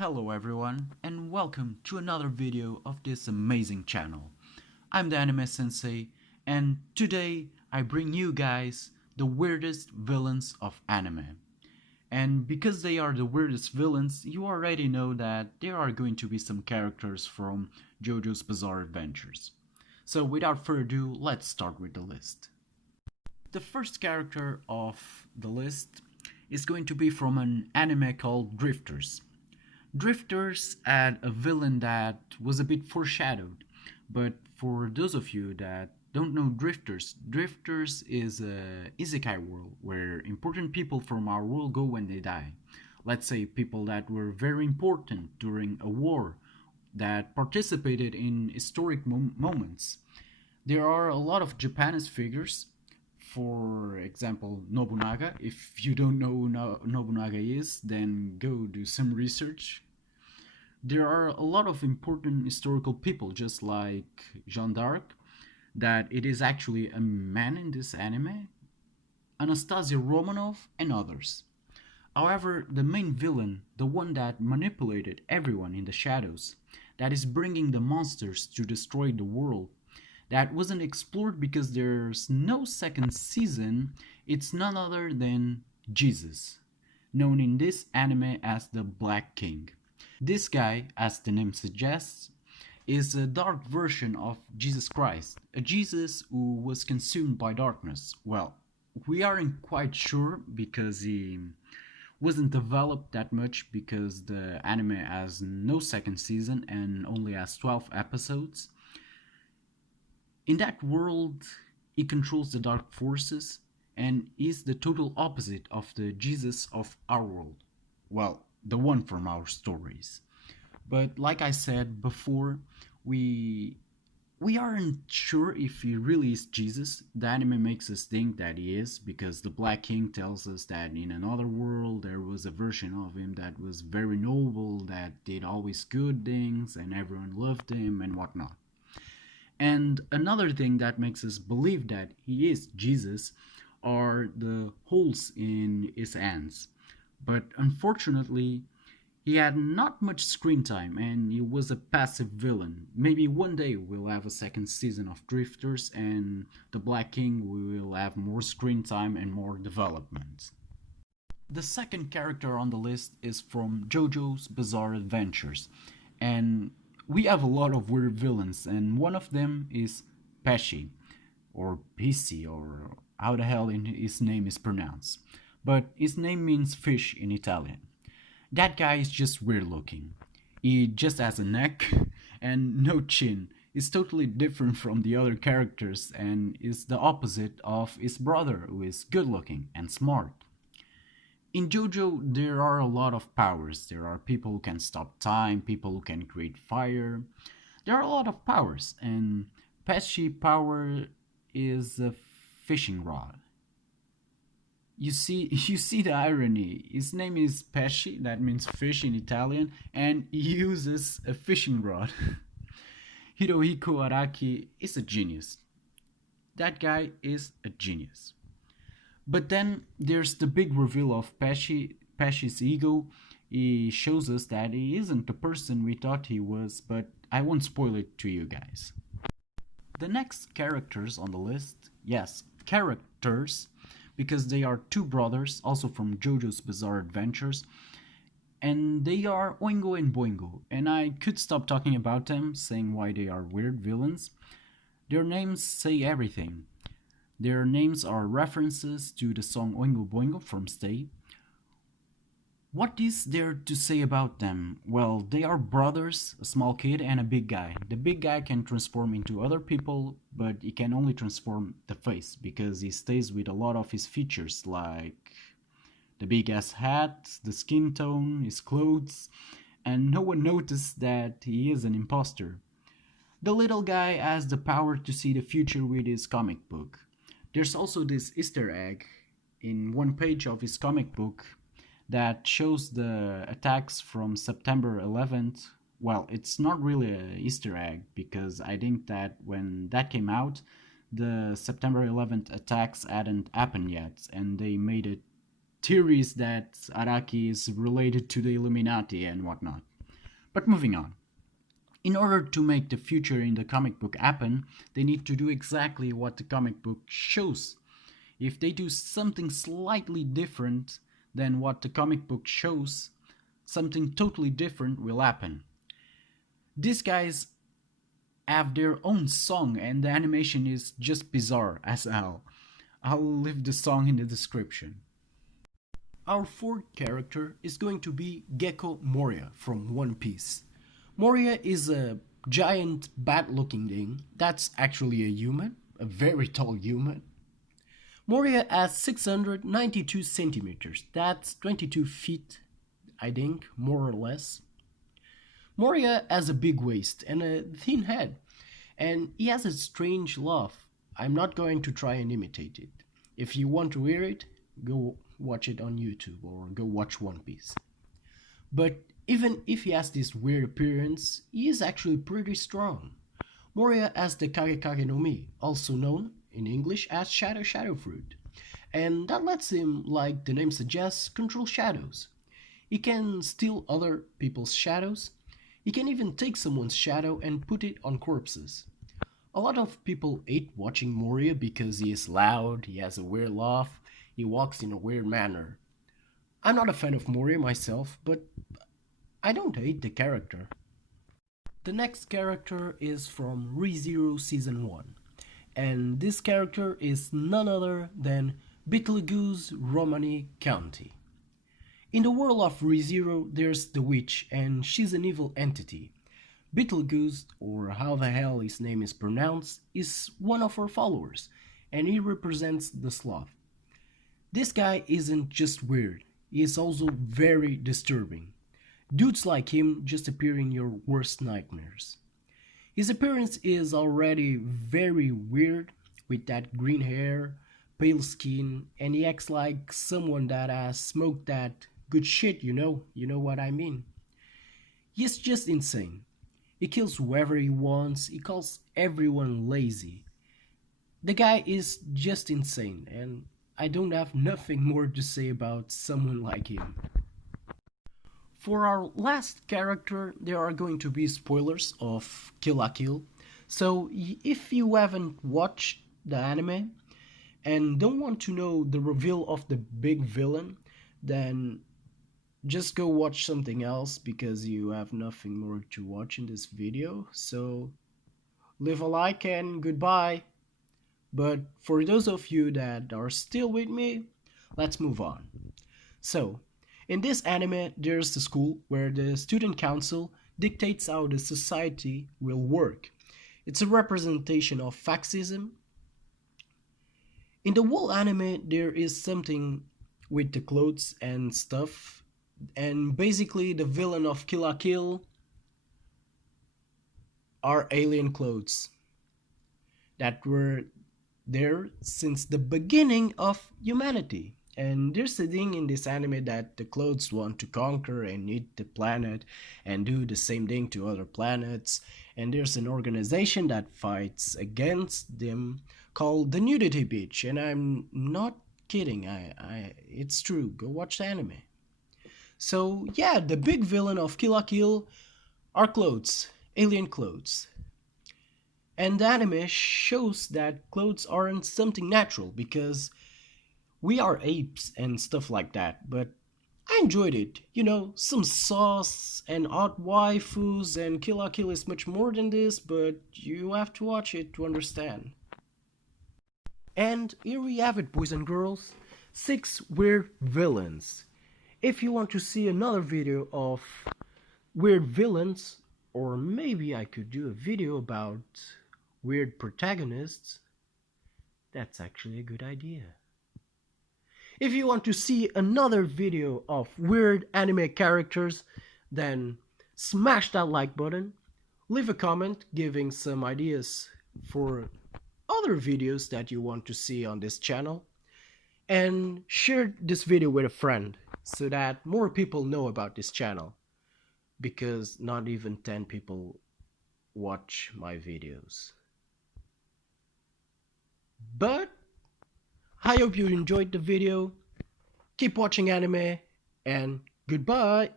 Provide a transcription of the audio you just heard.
Hello everyone and welcome to another video of this amazing channel. I'm the Anime Sensei and today I bring you guys the weirdest villains of anime. And because they are the weirdest villains, you already know that there are going to be some characters from JoJo's Bizarre Adventures. So without further ado, let's start with the list. The first character of the list is going to be from an anime called Drifters. Drifters had a villain that was a bit foreshadowed, but for those of you that don't know Drifters, Drifters is a isekai world where important people from our world go when they die. Let's say people that were very important during a war, that participated in historic moments. There are a lot of Japanese figures, for example, Nobunaga. If you don't know who Nobunaga is, then go do some research. There are a lot of important historical people, just like Jeanne d'Arc, that it is actually a man in this anime, Anastasia Romanov, and others. However, the main villain, the one that manipulated everyone in the shadows, that is bringing the monsters to destroy the world, that wasn't explored because there's no second season, it's none other than Jesus, known in this anime as the Black King. This guy, as the name suggests, is a dark version of Jesus Christ, a Jesus who was consumed by darkness. Well, we aren't quite sure because he wasn't developed that much because the anime has no second season and only has 12 episodes. In that world, he controls the dark forces and is the total opposite of the Jesus of our world. Well, the one from our stories. But like I said before, we aren't sure if he really is Jesus. The anime makes us think that he is because the Black King tells us that in another world there was a version of him that was very noble, that did always good things and everyone loved him and whatnot. And another thing that makes us believe that he is Jesus are the holes in his hands. But unfortunately, he had not much screen time and he was a passive villain. Maybe one day we'll have a second season of Drifters and the Black King will have more screen time and more development. The second character on the list is from JoJo's Bizarre Adventures, and we have a lot of weird villains, and one of them is Patchy, or Pisi, or how the hell his name is pronounced. But his name means fish in Italian. That guy is just weird looking. He just has a neck and no chin. He's totally different from the other characters and is the opposite of his brother, who is good looking and smart. In JoJo, there are a lot of powers. There are people who can stop time, people who can create fire. There are a lot of powers, and Patchy power is a fishing rod. You see the irony. His name is Patchy, that means fish in Italian, and he uses a fishing rod. Hirohiko Araki is a genius. That guy is a genius. But then there's the big reveal of Patchy's ego. He shows us that he isn't the person we thought he was, but I won't spoil it to you guys. The next characters on the list, yes, characters, because they are two brothers, also from JoJo's Bizarre Adventures, and they are Oingo&Boingo, and I could stop talking about them, saying why they are weird villains. Their names say everything. Their names are references to the song Oingo&Boingo from Stay. What is there to say about them? Well, they are brothers, a small kid and a big guy. The big guy can transform into other people, but he can only transform the face because he stays with a lot of his features like the big ass hat, the skin tone, his clothes, and no one noticed that he is an imposter. The little guy has the power to see the future with his comic book. There's also this Easter egg in one page of his comic book that shows the attacks from September 11th. Well, it's not really an Easter egg because I think that when that came out, the September 11th attacks hadn't happened yet, and they made it theories that Araki is related to the Illuminati and whatnot. But moving on. In order to make the future in the comic book happen, they need to do exactly what the comic book shows. If they do something slightly different than what the comic book shows, something totally different will happen. These guys have their own song and the animation is just bizarre as hell. I'll leave the song in the description. Our fourth character is going to be Gecko Moria from One Piece. Moria is a giant bat-looking thing that's actually a human, a very tall human. Moria has 692 centimeters, that's 22 feet, I think, more or less. Moria has a big waist and a thin head, and he has a strange laugh. I'm not going to try and imitate it. If you want to hear it, go watch it on YouTube or go watch One Piece. But even if he has this weird appearance, he is actually pretty strong. Moria has the Kage no Mi, also known in English as Shadow Fruit, and that lets him, like the name suggests, control shadows. He can steal other people's shadows. He can even take someone's shadow and put it on corpses. A lot of people hate watching Moria because he is loud, he has a weird laugh, he walks in a weird manner. I'm not a fan of Moria myself, but I don't hate the character. The next character is from ReZero Season 1, and this character is none other than Betelgeuse Romani County. In the world of ReZero, there's the witch, and she's an evil entity. Betelgeuse, or how the hell his name is pronounced, is one of her followers, and he represents the sloth. This guy isn't just weird, he is also very disturbing. Dudes like him just appear in your worst nightmares. His appearance is already very weird, with that green hair, pale skin, and he acts like someone that has smoked that good shit, you know what I mean. He's just insane. He kills whoever he wants, he calls everyone lazy. The guy is just insane, and I don't have nothing more to say about someone like him. For our last character, there are going to be spoilers of Killakil, so if you haven't watched the anime and don't want to know the reveal of the big villain, then just go watch something else because you have nothing more to watch in this video, so leave a like and goodbye. But for those of you that are still with me, let's move on. So, in this anime, there's the school where the student council dictates how the society will work. It's a representation of fascism. In the whole anime, there is something with the clothes and stuff, and basically the villain of Killakil are alien clothes that were there since the beginning of humanity. And there's a thing in this anime that the clothes want to conquer and eat the planet and do the same thing to other planets. And there's an organization that fights against them called the Nudity Beach. And I'm not kidding, it's true. Go watch the anime. So yeah, the big villain of Killakil are clothes, alien clothes. And the anime shows that clothes aren't something natural because we are apes and stuff like that, but I enjoyed it. You know, some sauce and hot waifus, and Killakil is much more than this, but you have to watch it to understand. And here we have it, boys and girls. 6 weird villains. If you want to see another video of weird villains, or maybe I could do a video about weird protagonists, that's actually a good idea. If you want to see another video of weird anime characters, then smash that like button, leave a comment giving some ideas for other videos that you want to see on this channel, and share this video with a friend so that more people know about this channel, because not even 10 people watch my videos. But I hope you enjoyed the video. Keep watching anime, and goodbye.